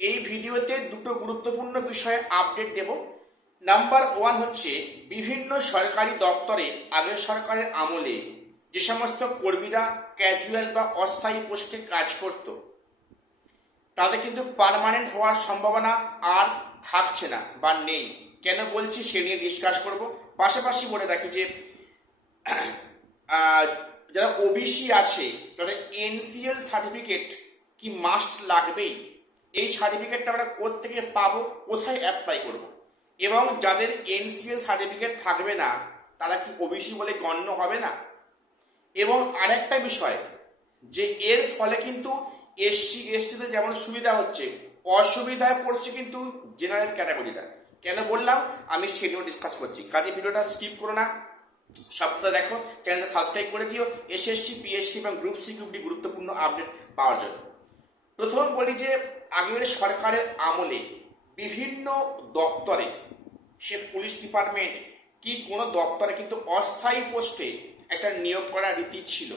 এই ভিডিওতে দুটো গুরুত্বপূর্ণ বিষয়ে আপডেট দেব। নাম্বার ওয়ান হচ্ছে বিভিন্ন সরকারি দপ্তরে আগের সরকারের আমলে যে সমস্ত কর্মীরা ক্যাজুয়াল বা অস্থায়ী পোস্টে কাজ করত, তাদের কিন্তু পার্মানেন্ট হওয়ার সম্ভাবনা আর থাকছে না বা নেই। কেন বলছি সে নিয়ে ডিসকাস করব। পাশাপাশি বলে রাখি যে যারা ওবিসি আছে তাদের এনসিএল সার্টিফিকেট কি মাস্ট লাগবেই। এই সার্টিফিকেটটা আমরা কোত্থেকে পাবো, কোথায় অ্যাপ্লাই করব, এবং যাদের এনসিএল সার্টিফিকেট থাকবে না তারা কি ওবিসি বলে গণ্য হবে না। এবং আরেকটা বিষয় যে এর ফলে কিন্তু এসসি এসটিতে যেমন সুবিধা হচ্ছে, অসুবিধায় পড়ছে কিন্তু জেনারেল ক্যাটাগরিটা। কেন বললাম আমি সেগুলো ডিসকাস করছি, কাজে ভিডিওটা স্কিপ করো না, সবটা দেখো, চ্যানেলটা সাবস্ক্রাইব করে দিও এসএসসি পিএসসি এবং গ্রুপ সি গ্রুপ ডি গুরুত্বপূর্ণ আপডেট পাওয়ার জন্য। প্রথম বলি যে আগের সরকারের আমলে বিভিন্ন দপ্তরে, সে পুলিশ ডিপার্টমেন্ট কি কোনো দপ্তরে কিন্তু অস্থায়ী পোস্টে একটা নিয়োগ করার রীতি ছিল।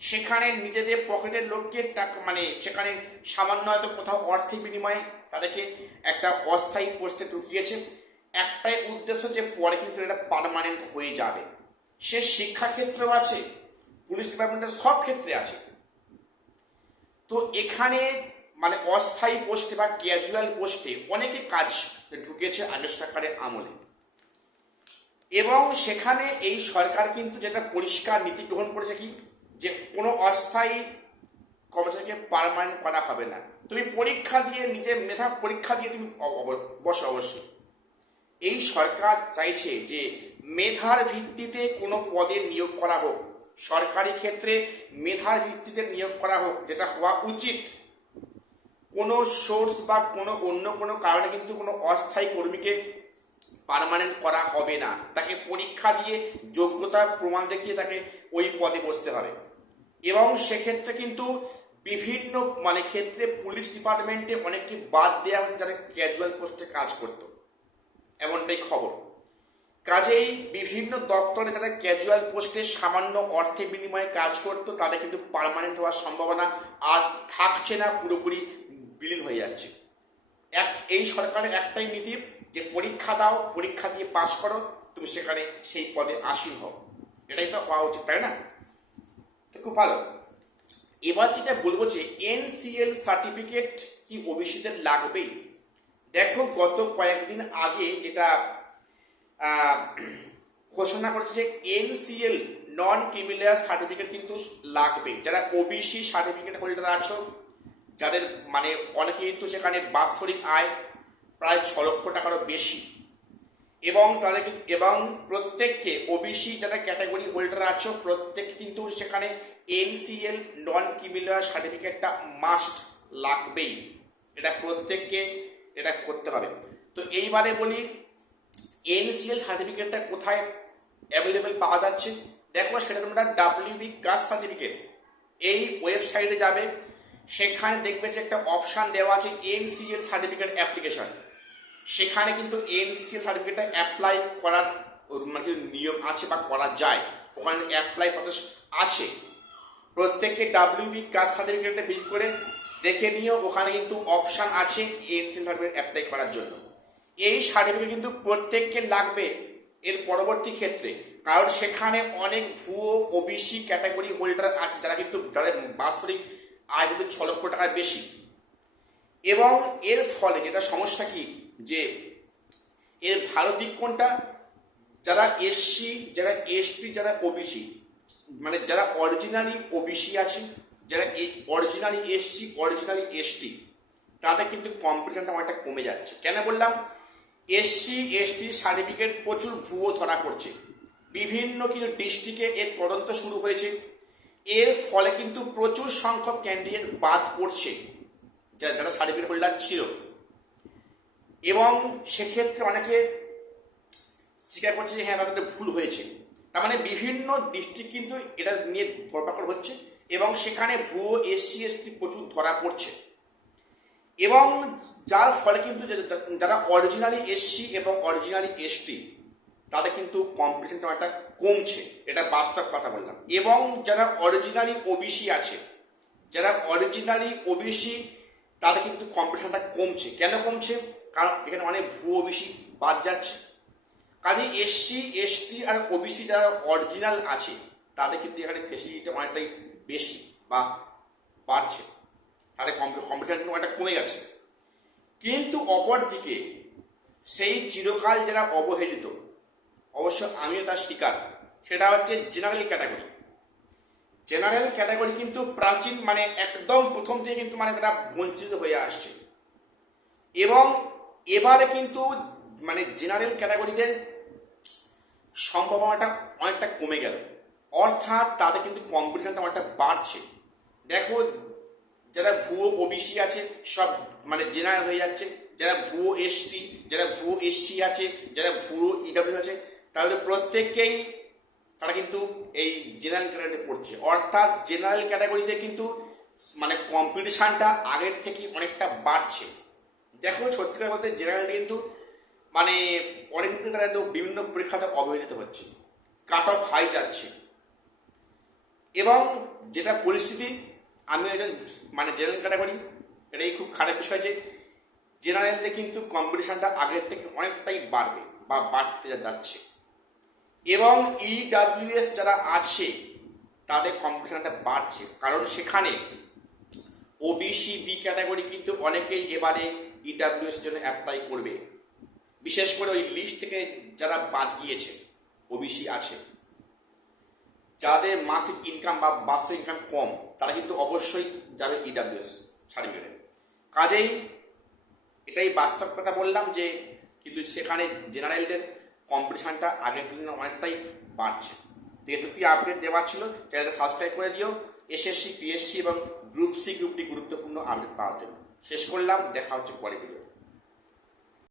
সেখানে নিজেদের পকেটের লোককে টাকা সেখানে সামান্য হয়তো কোথাও অর্থের বিনিময়ে তাদেরকে একটা অস্থায়ী পোস্টে ঢুকিয়েছে, একটাই উদ্দেশ্য যে পরে কিন্তু এটা পার্মানেন্ট হয়ে যাবে। সে শিক্ষাক্ষেত্রেও আছে, পুলিশ ডিপার্টমেন্টের সব ক্ষেত্রে আছে। তো এখানে অস্থায়ী পোস্টে বা ক্যাজুয়াল পোস্টে অনেকে কাজ ঢুকেছে আগের সরকারের আমলে, এবং সেখানে এই সরকার কিন্তু যেটা পরিষ্কার নীতি গ্রহণ করেছে কি, যে কোনো অস্থায়ী কর্মচারীকে পার্মানেন্ট করা হবে না। তুমি পরীক্ষা দিয়ে নিজের মেধা পরীক্ষা দিয়ে তুমি বসো। অবশ্যই এই সরকার চাইছে যে মেধার ভিত্তিতে কোনো পদে নিয়োগ করা হোক, সরকারি ক্ষেত্রে মেধার ভিত্তিতে নিয়োগ করা হোক, যেটা হওয়া উচিত। কোনো সোর্স বা অন্য কোনো কারণে কিন্তু কোনো অস্থায়ী কর্মীকে পার্মানেন্ট করা হবে না। তাকে পরীক্ষা দিয়ে যোগ্যতা প্রমাণ দেখিয়ে তাকে ওই পদে বসতে হবে। এবং সেক্ষেত্রে কিন্তু বিভিন্ন ক্ষেত্রে পুলিশ ডিপার্টমেন্টে অনেককে বাদ দেওয়া হয় যারা ক্যাজুয়াল পোস্টে কাজ করত, এমনটাই খবর। কাজেই বিভিন্ন দপ্তরে যারা ক্যাজুয়াল পোস্টে সামান্য অর্থের বিনিময়ে কাজ করতো তাদের কিন্তু পার্মানেন্ট হওয়ার সম্ভাবনা আর থাকছে না, পুরোপুরি বিলীন হয়ে যাচ্ছে। এই সরকারের একটাই নীতি যে পরীক্ষা দাও, পরীক্ষা দিয়ে পাস করো, তুমি সেখানে সেই পদে আসীন হও। এটাই তো হওয়া উচিত, তাই না? তো খুব ভালো। এবার যেটা বলবো যে এনসিএল সার্টিফিকেট কি ওবিসিদের লাগবেই। দেখো গত কয়েকদিন আগে যেটা ঘোষণা করেছে যে এনসিএল নন ক্রিমিলিয়ার সার্টিফিকেট কিন্তু লাগবে। যারা ওবিসি সার্টিফিকেট হোল্ডার আছো, যাদের অনেকে কিন্তু সেখানে বাৎসরিক আয় প্রায় 6 লক্ষ টাকারও বেশি, এবং তাদেরকে এবং প্রত্যেককে ওবিসি যারা ক্যাটাগরি হোল্ডার আছো প্রত্যেক কিন্তু সেখানে এনসিএল নন ক্রিমিলিয়ার সার্টিফিকেটটা মাস্ট লাগবেই। এটা প্রত্যেককে এটা করতে হবে। তো এইবারে বলি এনসিএল সার্টিফিকেটটা কোথায় অ্যাভেলেবেল পাওয়া যাচ্ছে। দেখো সেটা তোমরা ডাব্লিউবি কাস্ট সার্টিফিকেট এই ওয়েবসাইটে যাবে, সেখানে দেখবে যে একটা অপশান দেওয়া আছে এনসিএল সার্টিফিকেট অ্যাপ্লিকেশন। সেখানে কিন্তু এনসিএল সার্টিফিকেটটা অ্যাপ্লাই করার নিয়ম আছে বা করা যায়, ওখানে অ্যাপ্লাই প্রসেস আছে। প্রত্যেককে ডাব্লিউবি কাস্ট সার্টিফিকেটে ভিজিট করে দেখে নিও, ওখানে কিন্তু অপশান আছে এনসিএল সার্টিফিকেট অ্যাপ্লাই করার জন্য। এই সার্টিফিকেট কিন্তু প্রত্যেককে লাগবে এর পরবর্তী ক্ষেত্রে, কারণ সেখানে অনেক ভুয়ো ওবিসি ক্যাটাগরি হোল্ডার আছে যারা কিন্তু যাদের বাৎসরিক আয় কিন্তু 6 লক্ষ টাকার বেশি। এবং এর ফলে যেটা সমস্যা কি, যে এর ভালো দিক কোনটা, যারা এসসি, যারা এসটি, যারা ওবিসি যারা অরিজিনালি ওবিসি আছে, যারা অরিজিনালি এসসি, অরিজিনালি এসটি, তাদের কিন্তু কম্পিটিশনটা অনেকটা কমে যাচ্ছে। কেন বললাম, এসসি এসটি সার্টিফিকেট প্রচুর ভুয়ো ধরা পড়ছে, বিভিন্ন কিন্তু ডিস্ট্রিক্টে এর তদন্ত শুরু হয়েছে। এর ফলে কিন্তু প্রচুর সংখ্যক ক্যান্ডিডেট বাদ পড়ছে যারা সার্টিফিকেট হোল্ডার ছিল, এবং সেক্ষেত্রে অনেকে স্বীকার করছে যে হ্যাঁ তাদের ভুল হয়েছে। তার বিভিন্ন ডিস্ট্রিক্ট কিন্তু এটা নিয়ে ধরপাকড় হচ্ছে, এবং সেখানে ভুয়ো এসসি এসটি প্রচুর ধরা পড়ছে, এবং যার ফলে কিন্তু যারা অরিজিনালি এসসি এবং অরিজিনালি এসটি তাদের কিন্তু কম্পিটিশনটা অনেকটা কমছে, এটা বাস্তব কথা বললাম। এবং যারা অরিজিনালি ওবিসি আছে, যারা অরিজিনালি ওবিসি তাদের কিন্তু কম্পিটিশনটা কমছে। কেন কমছে? কারণ এখানে অনেক ভুয়ো ওবিসি বাদ যাচ্ছে। কাজে এসসি এসটি আর ওবিসি যারা অরিজিনাল আছে তাদের কিন্তু এখানে ফেসিলিটি অনেকটাই বেশি বা বাড়ছে, তাদের কম্পিটিশন কিন্তু অনেকটা কমে গেছে। কিন্তু অপরদিকে সেই চিরকাল যারা অবহেলিত, অবশ্য আমিও তার শিকার, সেটা হচ্ছে জেনারেল ক্যাটাগরি। জেনারেল ক্যাটাগরি কিন্তু প্রাচীন মানে একদম প্রথম থেকে কিন্তু মানে তারা বঞ্চিত হয়ে আসছে, এবং এবারে কিন্তু মানে জেনারেল ক্যাটাগরিদের সম্ভাবনাটা অনেকটা কমে গেল, অর্থাৎ তাদের কিন্তু কম্পিটিশনটা অনেকটা বাড়ছে। দেখো, যারা ভুয়ো ওবিসি আছে সব মানে জেনারেল হয়ে যাচ্ছে, যারা ভুয়ো এসটি, যারা ভুয়ো এসসি আছে, যারা ভুয়ো ইডব্লিউ আছে, তাদের প্রত্যেককেই তারা কিন্তু এই জেনারেল ক্যাটাগরিতে পড়ছে। অর্থাৎ জেনারেল ক্যাটাগরিতে কিন্তু মানে কম্পিটিশানটা আগের থেকে অনেকটা বাড়ছে। দেখো, সত্যিকার বলতে জেনারেল কিন্তু মানে অনেক তারা কিন্তু বিভিন্ন পরীক্ষাতে অবহেলিত হচ্ছে, কাট অফ হাই যাচ্ছে। এবং যেটা পরিস্থিতি, আমি একজন মানে জেনারেল ক্যাটাগরি, এটাই খুব খারাপ বিষয় যে জেনারেলে কিন্তু কম্পিটিশানটা আগের থেকে অনেকটাই বাড়বে বা বাড়তে যাচ্ছে। এবং ইডাব্লিউএস যারা আছে তাদের কম্পিটিশানটা বাড়ছে, কারণ সেখানে ওবিসি বি ক্যাটাগরি কিন্তু অনেকেই এবারে ইডাব্লিউএস জন্য অ্যাপ্লাই করবে, বিশেষ করে ওই লিস্ট থেকে যারা বাদ গিয়েছে ওবিসি আছে, যাদের মাসিক ইনকাম বা বার্ষিক ইনকাম কম, তারা কিন্তু অবশ্যই যাবে ইডাব্লিউএস সার্টিফিকেটে। কাজেই এটাই বাস্তব কথা বললাম যে কিন্তু সেখানে জেনারেলদের কম্পিটিশানটা আগের তুলনায় অনেকটাই বাড়ছে। তো এটুকুই আপডেট দেওয়ার ছিল। চ্যানেলটা সাবস্ক্রাইব করে দিও এসএসসি, পিএসসি এবং গ্রুপ সি, গ্রুপ ডি গুরুত্বপূর্ণ আপডেট পাওয়ার জন্য। শেষ করলাম, দেখা হচ্ছে পরে ভিডিও।